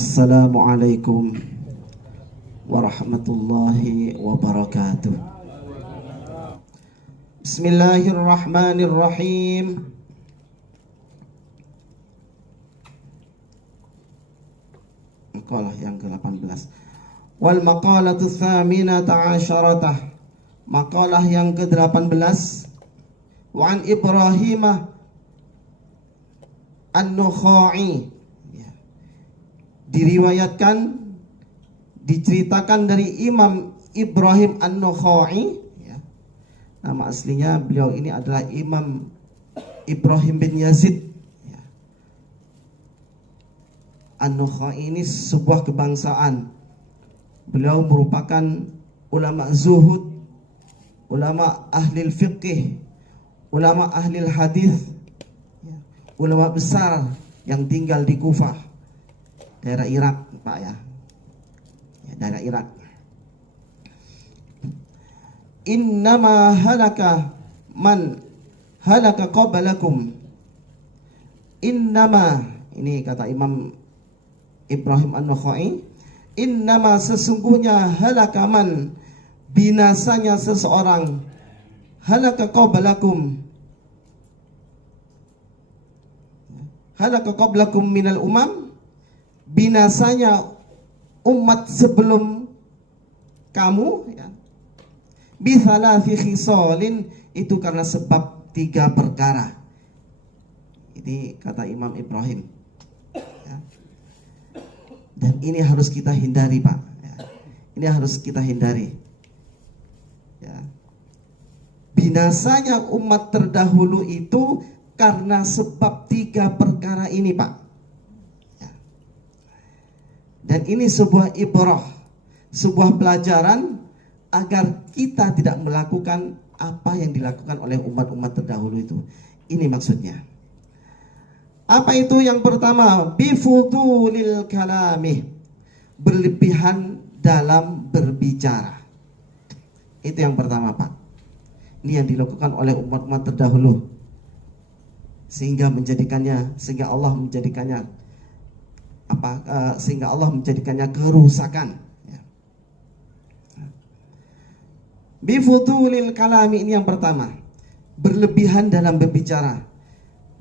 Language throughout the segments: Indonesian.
Assalamualaikum warahmatullahi wabarakatuh. Bismillahirrahmanirrahim. Maqalah yang ke-18. Wal maqalatu tsaminata asyaratah. Maqalah yang ke-18. Wa an Ibrahim An-Nukhai. Diriwayatkan, diceritakan dari Imam Ibrahim An-Nukhai. Nama aslinya beliau ini adalah Imam Ibrahim bin Yazid. An-Nukhai ini sebuah kebangsaan. Beliau merupakan ulama zuhud, ulama ahli fiqih, ulama ahli hadis, ulama besar yang tinggal di Kufah, daerah Irak, Pak ya, daerah Irak. Innama halaka man halaka qablakum. Innama, ini kata Imam Ibrahim An-Nukhai, innama sesungguhnya halaka man, binasanya seseorang, halaka qablakum, halaka qablakum minal umam, binasanya umat sebelum kamu ya, bithalathi khisalin, itu karena sebab 3 perkara. Ini kata Imam Ibrahim ya. Dan ini harus kita hindari, Pak ya. Ini harus kita hindari ya. Binasanya umat terdahulu itu karena sebab 3 perkara ini, Pak. Dan ini sebuah ibrah, sebuah pelajaran agar kita tidak melakukan apa yang dilakukan oleh umat-umat terdahulu itu. Ini maksudnya. Apa itu? Yang pertama, bifudulil kalami, berlebihan dalam berbicara. Itu yang pertama, Pak. Ini yang dilakukan oleh umat-umat terdahulu, sehingga Allah menjadikannya sehingga Allah menjadikannya kerusakan ya. Bifudulil kalami, ini yang pertama, berlebihan dalam berbicara,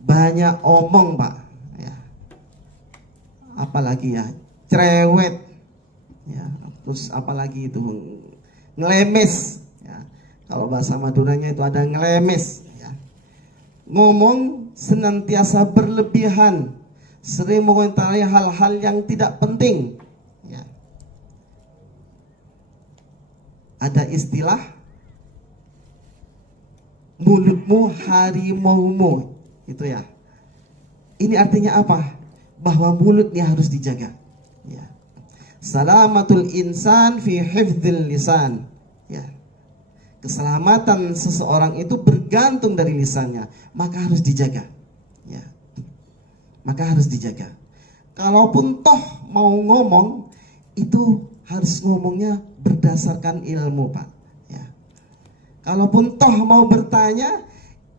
banyak omong, Pak ya. Apalagi ya, cerewet ya, terus apalagi itu ngelemes ya. Kalau bahasa Maduranya itu ada ngelemes ya. Ngomong senantiasa berlebihan, sering mengomentari hal-hal yang tidak penting ya. Ada istilah mulutmu harimaumu, itu ya. Ini artinya apa? Bahwa mulutnya harus dijaga ya. Salamatul insan fi hifdzil lisan ya. Keselamatan seseorang itu bergantung dari lisannya, maka harus dijaga ya. Maka harus dijaga. Kalaupun toh mau ngomong, itu harus ngomongnya berdasarkan ilmu, Pak ya. Kalaupun toh mau bertanya,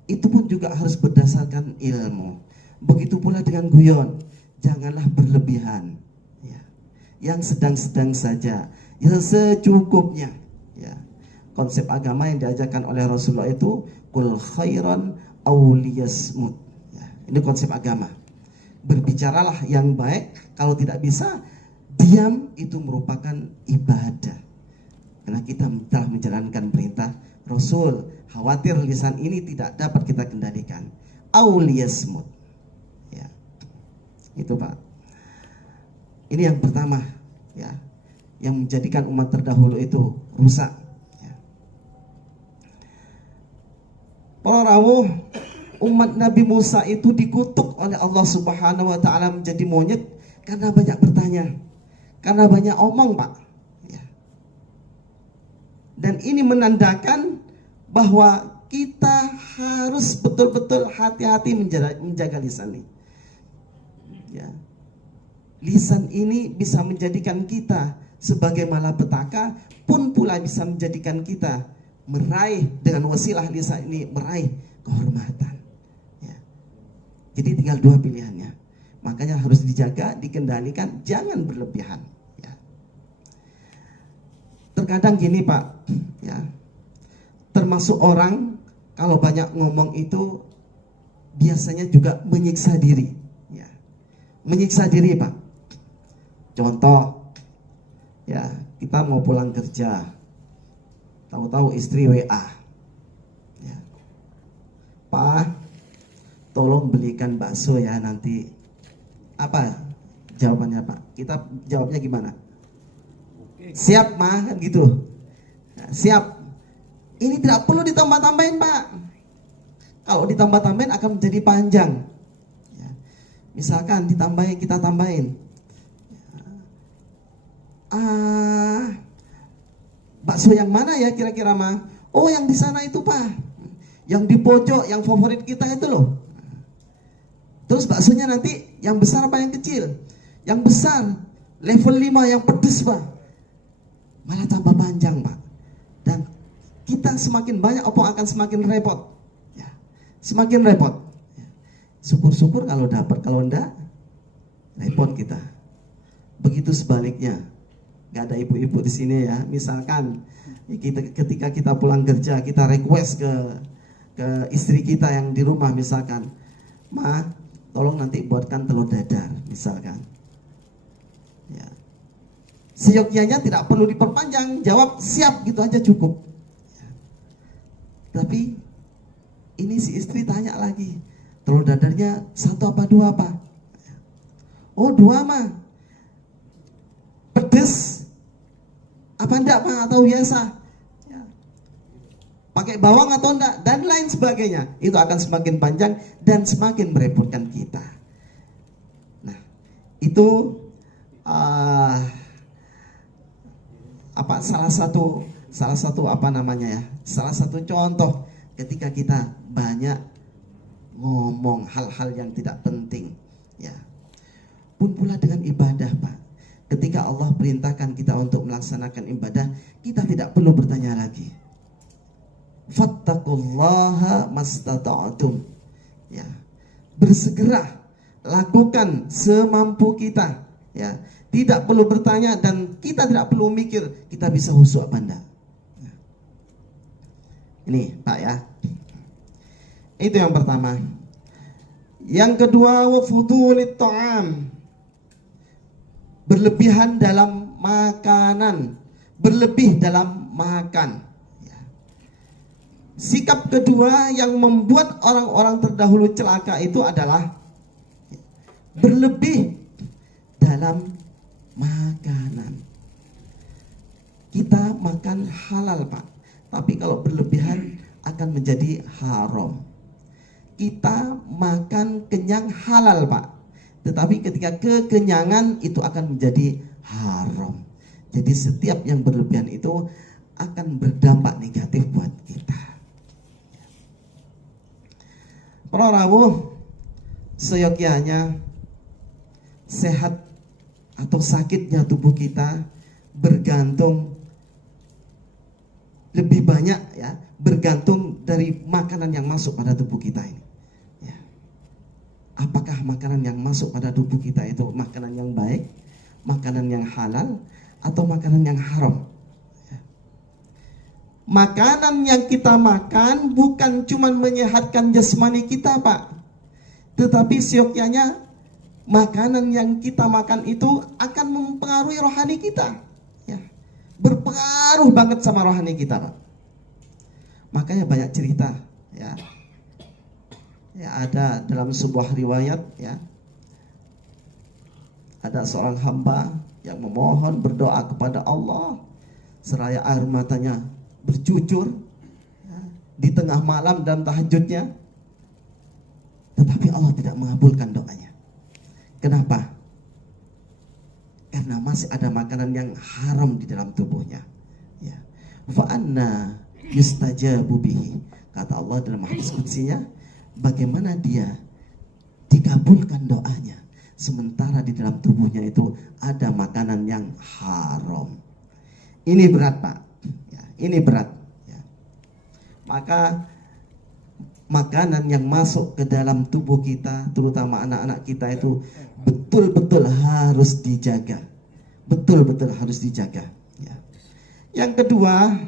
itu pun juga harus berdasarkan ilmu. Begitu pula dengan guyon, janganlah berlebihan ya. Yang sedang-sedang saja, yang secukupnya ya. Konsep agama yang diajarkan oleh Rasulullah itu kul khairan aw liyasmut ya. Ini konsep agama. Berbicaralah yang baik, kalau tidak bisa diam, itu merupakan ibadah. Karena kita telah menjalankan perintah Rasul. Khawatir lisan ini tidak dapat kita kendalikan. Auliyasmut ya. Itu, Pak. Ini yang pertama ya, yang menjadikan umat terdahulu itu rusak ya. Para rawuh, umat Nabi Musa itu dikutuk oleh Allah Subhanahu wa taala menjadi monyet karena banyak bertanya, karena banyak omong, Pak ya. Dan ini menandakan bahwa kita harus betul-betul hati-hati menjaga lisan ini ya. Lisan ini bisa menjadikan kita sebagai malapetaka, pun pula bisa menjadikan kita meraih, dengan wasilah lisan ini meraih kehormatan. Jadi tinggal 2 pilihannya. Makanya harus dijaga, dikendalikan, jangan berlebihan. Ya. Terkadang gini Pak, ya, termasuk orang kalau banyak ngomong itu biasanya juga menyiksa diri. Ya. Menyiksa diri Pak. Contoh, ya kita mau pulang kerja, tahu-tahu istri WA, ya, Pak, tolong belikan bakso ya nanti. Apa jawabannya Pak? Kita jawabnya gimana? Siap mah, kan gitu. Nah, siap. Ini tidak perlu ditambah-tambahin Pak. Kalau ditambah-tambahin akan menjadi panjang. Ya. Misalkan ditambahin, kita tambahin. Bakso yang mana ya kira-kira mah? Oh, yang di sana itu Pak. Yang di pojok, yang favorit kita itu loh. Terus baksonya nanti yang besar apa yang kecil? Yang besar, level 5 yang pedes Pak. Malah tambah panjang Pak. Dan kita semakin banyak opung akan semakin repot. Ya, semakin repot. Ya. Syukur-syukur kalau dapat, kalau enggak repot kita. Begitu sebaliknya. Gak ada ibu-ibu di sini ya. Misalkan ketika kita pulang kerja, kita request ke istri kita yang di rumah misalkan, Ma, tolong nanti buatkan telur dadar misalkan. Ya. Seyogyanya tidak perlu diperpanjang, jawab siap gitu aja cukup. Ya. Tapi ini si istri tanya lagi, telur dadarnya 1 apa 2 apa? Oh 2 mah. Pedes apa enggak Pak atau biasa? Ya. Pakai bawang atau enggak dan lain sebagainya. Itu akan semakin panjang dan semakin merepotkan kita. Nah, itu salah satu apa namanya ya? Salah satu contoh ketika kita banyak ngomong hal-hal yang tidak penting, ya. Pun pula dengan ibadah, Pak. Ketika Allah perintahkan kita untuk melaksanakan ibadah, kita tidak perlu bertanya lagi. Fattaqullaha mastata'tum. Ya. Bersegera lakukan semampu kita, ya. Tidak perlu bertanya dan kita tidak perlu mikir kita bisa khusyuk apa enggak. Ya. Ini, Pak ya. Itu yang pertama. Yang kedua, wa fudulit ta'am. Berlebihan dalam makanan, berlebih dalam makan. Ya. Sikap kedua yang membuat orang-orang terdahulu celaka itu adalah berlebih dalam makanan. Kita makan halal Pak, tapi kalau berlebihan akan menjadi haram. Kita makan kenyang halal Pak, tetapi ketika kekenyangan itu akan menjadi haram. Jadi setiap yang berlebihan itu akan berdampak negatif buat kita. Para rawuh, seyogyanya sehat atau sakitnya tubuh kita bergantung lebih banyak ya, bergantung dari makanan yang masuk pada tubuh kita ini. Ya. Apakah makanan yang masuk pada tubuh kita itu makanan yang baik, makanan yang halal, atau makanan yang haram? Ya. Makanan yang kita makan bukan cuma menyehatkan jasmani kita Pak, tetapi seyogyanya makanan yang kita makan itu akan mempengaruhi rohani kita, ya. Berpengaruh banget sama rohani kita Pak. Makanya banyak cerita, ya. Ya, ada dalam sebuah riwayat, ya, ada seorang hamba yang memohon berdoa kepada Allah seraya air matanya bercucur, ya, di tengah malam dan tahajudnya, tetapi Allah tidak mengabulkan doanya. Kenapa? Karena masih ada makanan yang haram di dalam tubuhnya. Ya. Fa'anna yustajabu bihi. Kata Allah dalam hadis qudsinya, bagaimana dia dikabulkan doanya sementara di dalam tubuhnya itu ada makanan yang haram. Ini berat Pak. Ya, ini berat. Ya. Maka makanan yang masuk ke dalam tubuh kita, terutama anak-anak kita itu betul-betul harus dijaga. Betul-betul harus dijaga. Ya. Yang kedua,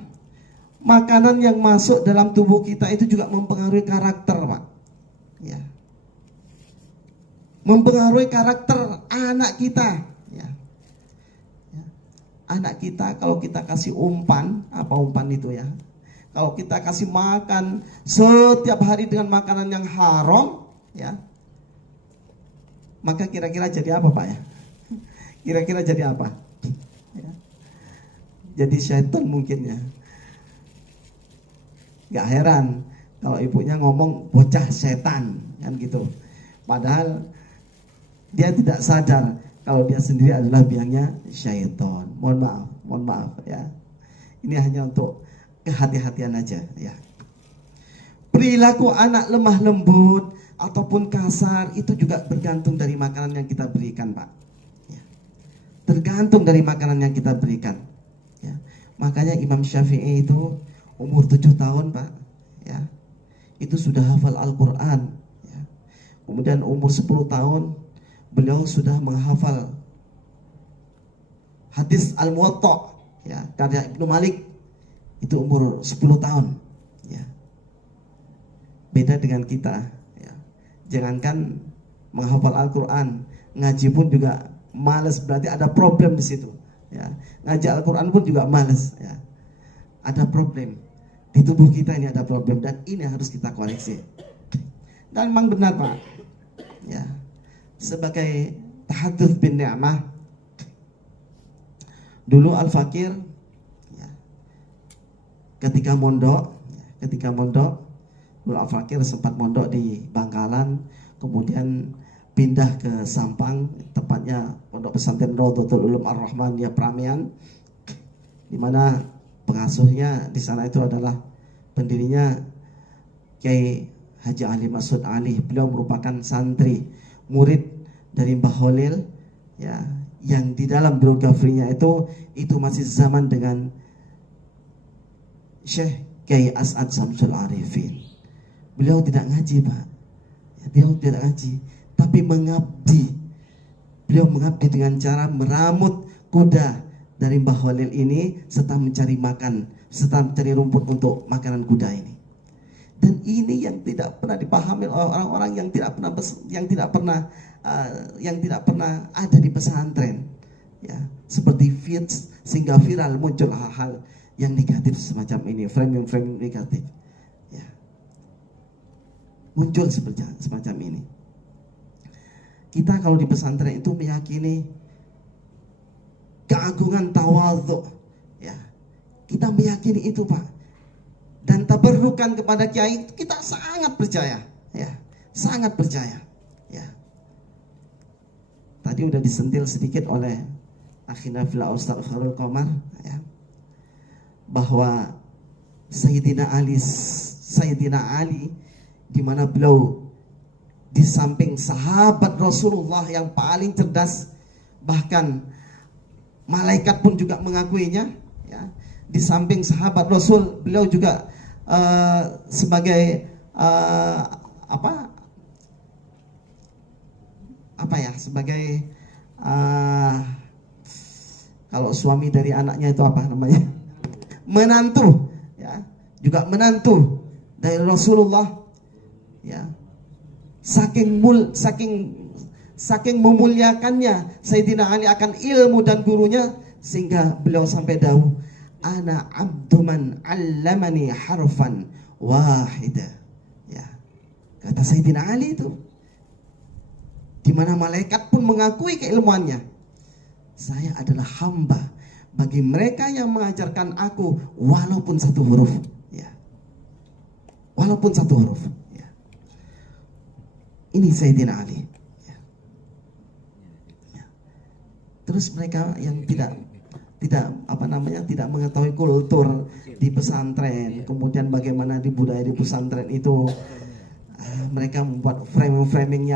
makanan yang masuk dalam tubuh kita itu juga mempengaruhi karakter, Pak. Ya. Mempengaruhi karakter anak kita. Ya. Ya. Anak kita kalau kita kasih umpan, apa umpan itu ya? Kalau kita kasih makan setiap hari dengan makanan yang haram, ya, maka kira-kira jadi apa, Pak ya? Kira-kira jadi apa? Ya. Jadi syaitan mungkin ya. Gak heran kalau ibunya ngomong bocah setan, kan gitu. Padahal dia tidak sadar kalau dia sendiri adalah biangnya syaitan. Mohon maaf ya. Ini hanya untuk kehati-hatian aja ya. Perilaku anak lemah lembut ataupun kasar itu juga bergantung dari makanan yang kita berikan, Pak ya. Tergantung dari makanan yang kita berikan ya. Makanya Imam Syafi'i itu umur 7 tahun, Pak ya, itu sudah hafal Al-Quran ya. Kemudian umur 10 tahun beliau sudah menghafal hadis Al-Muwatta ya, karya Ibnu Malik. Itu umur 10 tahun ya. Beda dengan kita ya. Jangankan menghafal Al-Quran, ngaji pun juga malas, berarti ada problem di situ ya. Ngaji Al-Quran pun juga malas ya. Ada problem di tubuh kita, ini ada problem, dan ini harus kita koreksi. Dan memang benar, Pak ya, sebagai tahadduts bin ni'mah, dulu Al-Fakir ketika mondok, dulu Al-Fakir sempat mondok di Bangkalan, kemudian pindah ke Sampang, tepatnya Pondok Pesantren Raudhatul Ulum Ar-Rahmaniyah Pramian, di mana pengasuhnya di sana itu adalah pendirinya Kiai Haji Ali Masud Ali. Beliau merupakan santri murid dari Mbah Holil ya, yang di dalam biografinya itu masih zaman dengan Syekh Kiai As'ad Samsul Arifin. Beliau tidak ngaji, Pak ya, beliau tidak ngaji, tapi mengabdi. Beliau mengabdi dengan cara meramut kuda dari Mbah Holil ini, serta mencari makan, serta mencari rumput untuk makanan kuda ini. Dan ini yang tidak pernah dipahami oleh orang-orang yang tidak pernah ada di pesantren ya, seperti feeds, sehingga viral muncul hal-hal yang negatif semacam ini, framing negatif ya, muncul semacam ini. Kita kalau di pesantren itu meyakini keagungan tawadhu ya, kita meyakini itu, Pak, dan tabarrukan kepada kiai kita sangat percaya ya, sangat percaya ya. Tadi udah disentil sedikit oleh akhina fil Ustaz Khairul Qamar ya, bahwa Sayyidina Ali di mana beliau di samping sahabat Rasulullah yang paling cerdas, bahkan malaikat pun juga mengakuinya ya. Di samping sahabat Rasul, beliau juga sebagai sebagai kalau suami dari anaknya itu apa namanya, menantu ya, juga menantu dari Rasulullah ya. Saking memuliakannya Sayyidina Ali akan ilmu dan gurunya, sehingga beliau sampai dahulu, ana abduman allamani harfan wahida ya, kata Sayyidina Ali itu, di mana malaikat pun mengakui keilmuannya. Saya adalah hamba bagi mereka yang mengajarkan aku walaupun satu huruf ya, walaupun satu huruf ya. Ini Sayyidina Ali ya. Ya. Terus mereka yang tidak mengetahui kultur di pesantren, kemudian bagaimana di budaya di pesantren itu, mereka membuat framing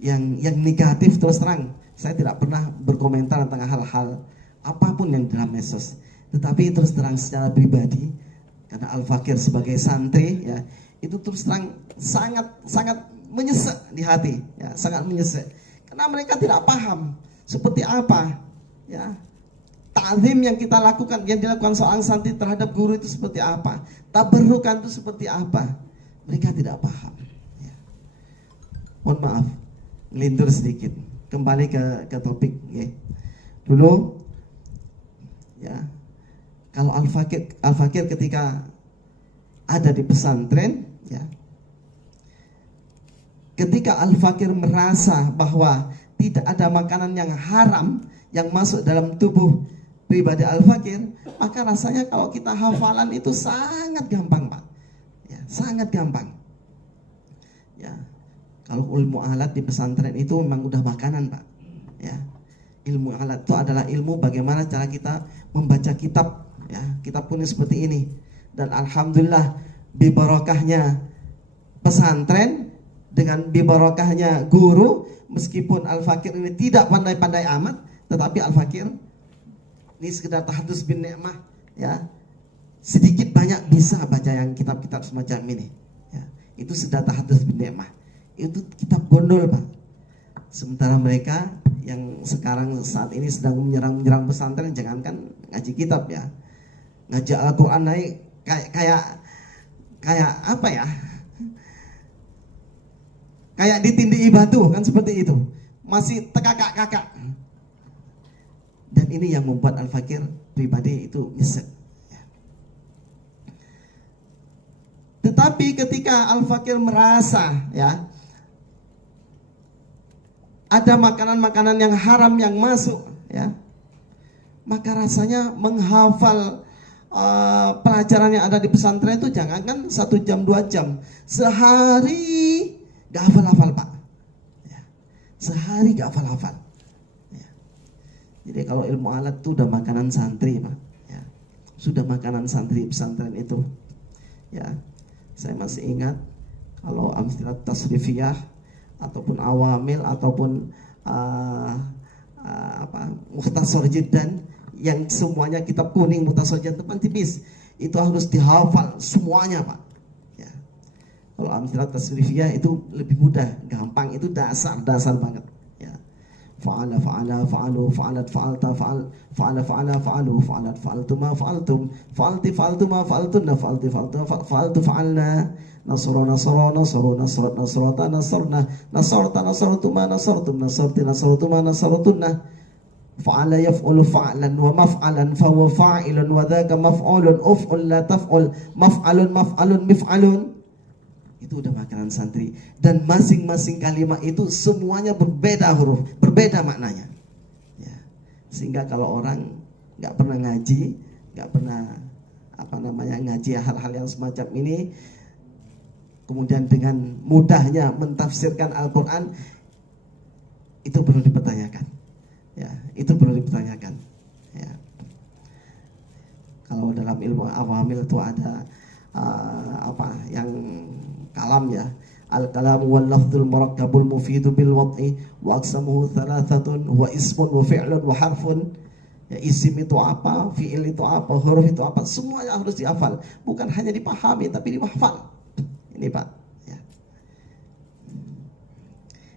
yang negatif. Terus terang, saya tidak pernah berkomentar tentang hal-hal apapun yang dalam medsos, tetapi terus terang secara pribadi, karena Al-Fakir sebagai santri ya, itu terus terang sangat menyesek di hati, ya, sangat menyesek. Karena mereka tidak paham seperti apa, ya, ta'zim yang kita lakukan, yang dilakukan seorang santri terhadap guru itu seperti apa, tabarrukan itu seperti apa. Mereka tidak paham. Ya. Mohon maaf, ngelindur sedikit. Kembali ke topik. Ya. Dulu, ya, kalau Al-Fakir ketika ada di pesantren, ya, ketika Al-Fakir merasa bahwa tidak ada makanan yang haram yang masuk dalam tubuh pribadi Al-Fakir, maka rasanya kalau kita hafalan itu sangat gampang, Pak. Ya, sangat gampang. Ya. Kalau ilmu alat di pesantren itu memang udah makanan, Pak. Ya. Ilmu alat itu adalah ilmu bagaimana cara kita membaca kitab, ya. Kitab kuning seperti ini. Dan alhamdulillah bibarokahnya pesantren dengan bibarokahnya guru, meskipun Al-Fakir ini tidak pandai-pandai amat, tetapi Al-Fakir ini sekedar tahadus bin ni'mah, ya, sedikit banyak bisa baca yang kitab-kitab semacam ini, ya. Itu sudah tahadus bin ni'mah, itu kitab gondol, Pak. Sementara mereka yang sekarang saat ini sedang menyerang pesantren, jangankan ngaji kitab, ya, ngaji Al-Quran naik kayak apa ya, kayak ditindih batu, kan seperti itu, masih tekak-kakak. Dan ini yang membuat Al-Fakir pribadi itu nyesek, ya. Tetapi ketika Al-Fakir merasa, ya, ada makanan-makanan yang haram yang masuk, ya, maka rasanya menghafal pelajaran yang ada di pesantren itu jangankan 1 jam 2 jam, sehari gak hafal-hafal, Pak, ya. Sehari gak hafal-hafal. Jadi kalau ilmu alat itu udah makanan santri, Pak, ya. Sudah makanan santri pesantren itu, ya. Saya masih ingat kalau amsilat tasrifiyah ataupun awamil ataupun mukhtasar jiddan, yang semuanya kitab kuning mukhtasar jiddan depan tipis, itu harus dihafal semuanya, Pak, ya. Kalau amsilat tasrifiyah itu lebih mudah, gampang, itu dasar banget. Fa'ala fa'ala fa'alu fa'alat fa'alta fa'ala fa'ala fa'alu fa'alat fa'altuma fa'altum fa'alti fa'altuma fa'altunna fa'alti fa'altu fa'alna nasara nasara nasaru nasrat nasrata nasarna nasarta nasartuma nasartum nasarti nasartuma nasartunna fa'ala yaf'ulu fa'lan wa maf'alan fa huwa fa'ilun wa dhaka maf'ulun uf'ul la taf'ul maf'alun mif'alun. Itu udah makanan santri, dan masing-masing kalimat itu semuanya berbeda huruf, berbeda maknanya, ya. Sehingga kalau orang nggak pernah ngaji, nggak pernah ngaji hal-hal yang semacam ini, kemudian dengan mudahnya mentafsirkan Al-Quran, itu perlu dipertanyakan, ya, itu perlu dipertanyakan, ya. Kalau dalam ilmu awamil itu ada yang kalam, ya, al-kalamu wal lafdzul murakkabul mufidu bil wad'i wa aqsamuhu thalathatun wa ismun wa fi'lun wa harfun. Ya, isim itu apa, fi'il itu apa, huruf itu apa, semuanya harus dihafal, bukan hanya dipahami tapi dihafal. Ini, Pak, ya.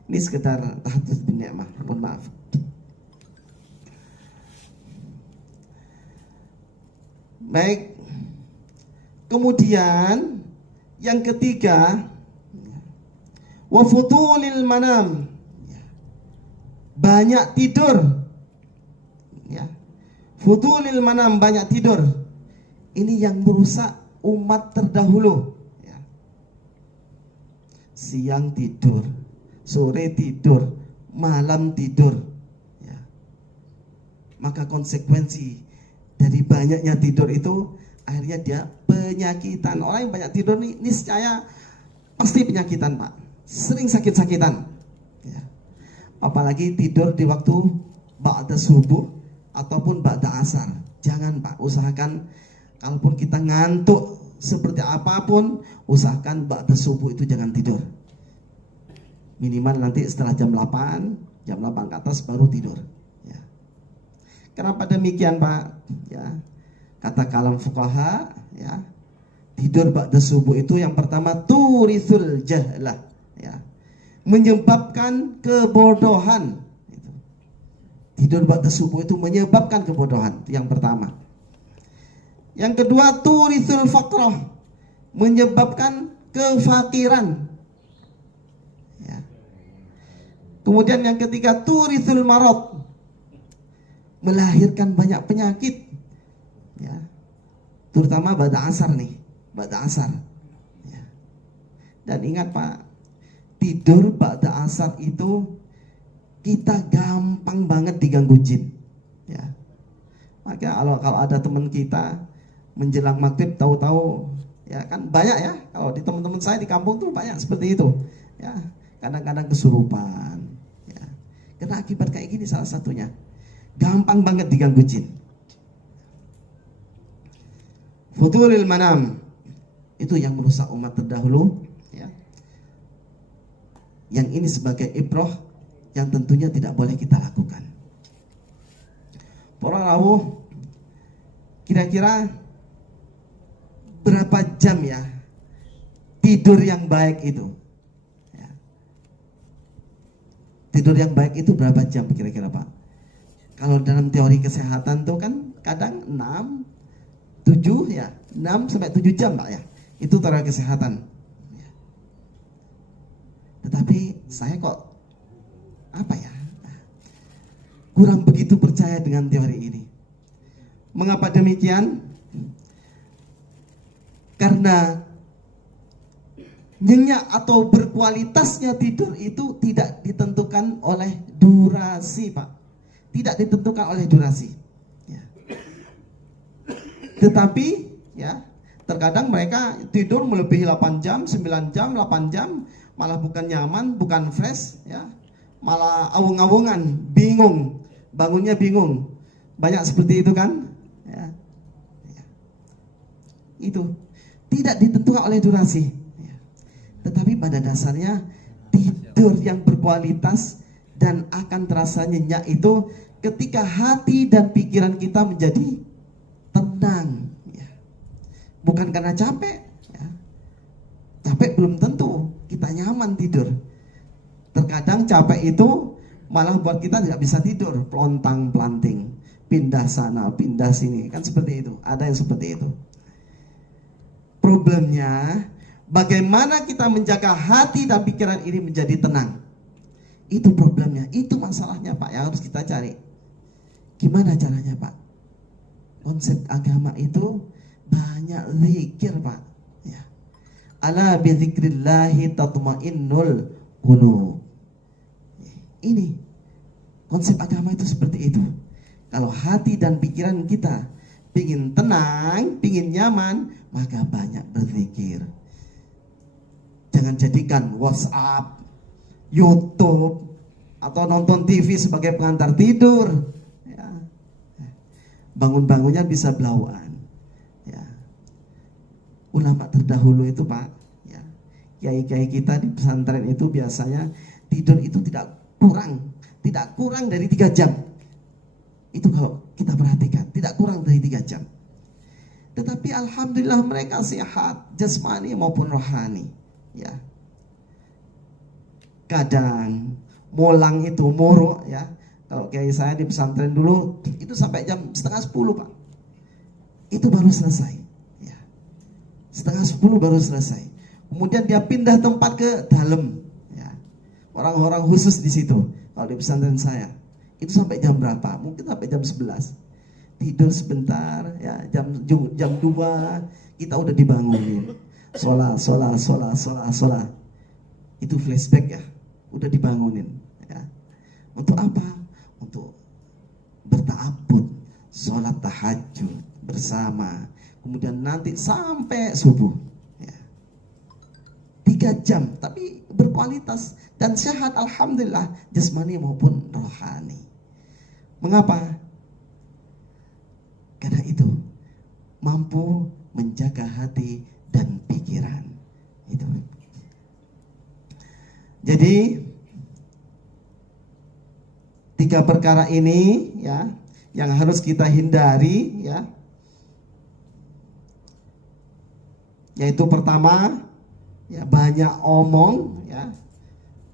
Ini sekedar tahadus bin ni'mah, mohon maaf. Baik. Kemudian yang ketiga, wa futulil manam, banyak tidur, ya. Futulil manam, banyak tidur. Ini yang merusak umat terdahulu, ya. Siang tidur, sore tidur, malam tidur, ya. Maka konsekuensi dari banyaknya tidur itu akhirnya dia penyakitan. Orang yang banyak tidur nih, niscaya pasti penyakitan, Pak. Sering sakit-sakitan, ya. Apalagi tidur di waktu ba'da subuh ataupun ba'da asar. Jangan, Pak, usahakan kalaupun kita ngantuk seperti apapun, usahakan ba'da subuh itu jangan tidur. Minimal nanti setelah jam 8 ke atas baru tidur, ya. Kenapa demikian, Pak? Ya. Kata kalam fuqaha, ya, Tidur ba'da subuh itu yang pertama turithul jahlah, ya, menyebabkan kebodohan. Tidur ba'da subuh itu menyebabkan kebodohan, yang pertama. Yang kedua turithul faqrah, menyebabkan kefakiran, ya. Kemudian yang ketiga turithul marad, melahirkan banyak penyakit, ya, terutama ba'da asar nih, ba'da asar, ya. Dan ingat Pak, tidur ba'da asar itu kita gampang banget diganggu jin, ya. Maka kalau ada teman kita menjelang maghrib tahu-tahu, ya kan banyak ya, kalau di teman-teman saya di kampung tuh banyak seperti itu, ya, kadang-kadang kesurupan, ya. Karena akibat kayak gini salah satunya, gampang banget diganggu jin. Futulil manam itu yang merusak umat terdahulu, ya. Yang ini sebagai ibrah yang tentunya tidak boleh kita lakukan. Para rawuh, kira-kira berapa jam ya tidur yang baik itu, ya. Tidur yang baik itu berapa jam kira-kira Pak? Kalau dalam teori kesehatan tuh kan kadang 6, 7 ya, 6 sampai 7 jam Pak ya. Itu teori kesehatan, ya. Tetapi saya kok apa ya, kurang begitu percaya dengan teori ini. Mengapa demikian? Karena nyenyak atau berkualitasnya tidur itu tidak ditentukan oleh durasi Pak, tidak ditentukan oleh durasi, ya. Tetapi ya terkadang mereka tidur melebihi 8 jam, 9 jam, 8 jam, malah bukan nyaman, bukan fresh, ya, malah awung-awungan, bingung, bangunnya bingung, banyak seperti itu kan, ya. Ya. Itu tidak ditentukan oleh durasi, ya. Tetapi pada dasarnya tidur yang berkualitas dan akan terasa nyenyak itu ketika hati dan pikiran kita menjadi tenang, ya. Bukan karena capek, ya. Capek belum tentu kita nyaman tidur. Terkadang capek itu malah buat kita tidak bisa tidur, pelontang pelanting, pindah sana pindah sini, kan seperti itu. Ada yang seperti itu. Problemnya bagaimana kita menjaga hati dan pikiran ini menjadi tenang. Itu problemnya, itu masalahnya Pak, yang harus kita cari. Gimana caranya Pak? Konsep agama itu banyak zikir Pak, ya. Ala bi dzikrillahi tatmainnul qulub. Ini konsep agama itu seperti itu. Kalau hati dan pikiran kita pingin tenang, pingin nyaman, maka banyak berzikir. Jangan jadikan WhatsApp, YouTube, atau nonton TV sebagai pengantar tidur, ya. Bangun-bangunnya bisa belauan, ya. Ulama terdahulu itu Pak, ya, kiai-kiai kita di pesantren itu biasanya tidur itu tidak kurang dari 3 jam. Itu kalau kita perhatikan, tidak kurang dari 3 jam. Tetapi alhamdulillah mereka sehat jasmani maupun rohani, ya. Kadang molang itu moro, ya. Kalau kiai saya di pesantren dulu itu sampai jam setengah 10 Pak. Itu baru selesai, ya. Setengah 10 baru selesai. Kemudian dia pindah tempat ke dalam, ya. Orang-orang khusus di situ. Kalau di pesantren saya itu sampai jam berapa? Mungkin sampai jam 11. Tidur sebentar, ya, jam 2 kita udah dibangunin. Sholat. Itu flashback ya, udah dibangunin, ya. Untuk apa? Untuk berta'abbud, sholat tahajud bersama. Kemudian nanti sampai subuh, ya. 3 jam, tapi berkualitas dan sehat alhamdulillah, jasmani maupun rohani. Mengapa? Karena itu mampu menjaga hati dan pikiran. Itu. Jadi 3 perkara ini, ya, yang harus kita hindari, ya. Yaitu pertama, ya banyak omong, ya.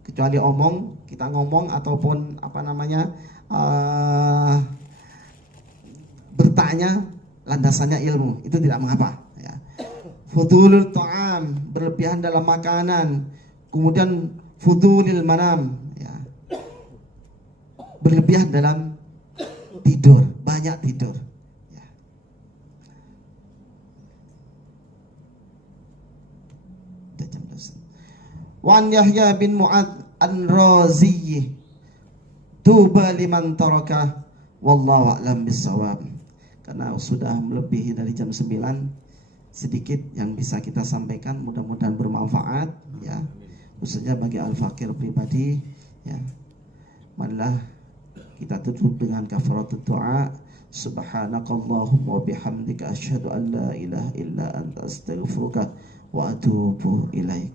Kecuali omong, kita ngomong ataupun apa namanya bertanya, landasannya ilmu, itu tidak mengapa, ya. Fudulul ta'am, berlebihan dalam makanan. Kemudian fudulil manam, ya. Berlebihan dalam tidur, banyak tidur, ya. Wan Yahya bin Mu'ad An-Razi, tuba liman taraka, wallahu a'lam bissawab. Karena sudah melebihi dari jam 9, sedikit yang bisa kita sampaikan, mudah-mudahan bermanfaat, ya, khususnya bagi al-fakir pribadi, ya. Marilah kita tutup dengan kafaratul doa. Subhanakallahumma wa bihamdika asyhadu an la ilaha illa anta astaghfiruka wa atubu ilaik.